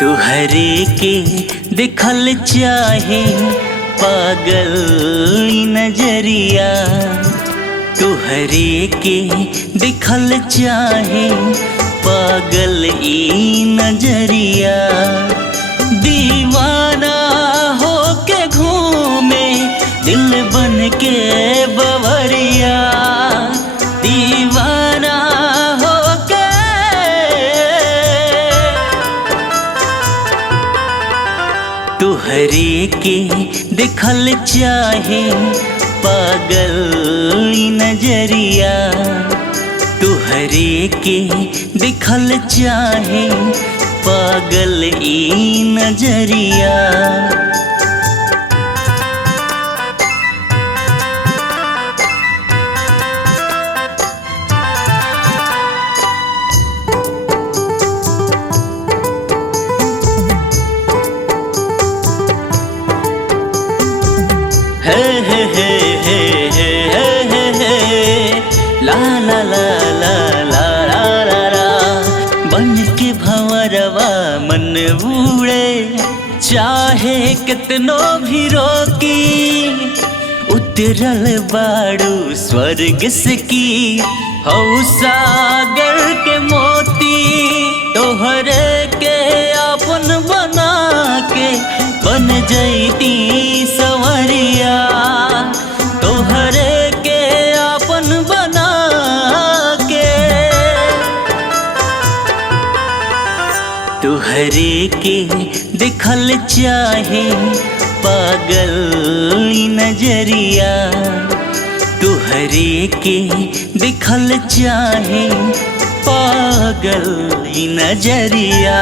तुहरे के दिखल चाहे पागल ई नजरिया, तुहरे के दिखल चाहे पागल ई नजरिया। दीवाना हो के घूमे दिल बन के बवरिया, दीवाना हो के तुहरे के दिखल चाहे पागल ई नजरिया, तुहरे के दिखल चाहे पागल ई नजरिया। हे हे हे हे हे हे हे ला ला ला ला ला ला ला ला। बन के भंवरवा मन उड़े चाहे कितनो भी रोकी, उतरल बाड़ू स्वर्ग से की हौ सागर के मोती। तोहरे के अपन बना के बन जैती संवरिया, तोहरे के अपन बना के। तुहरे के दिखल चाहे पागल ई नजरिया, तुहरे के दिखल चाहे पागल ई नजरिया।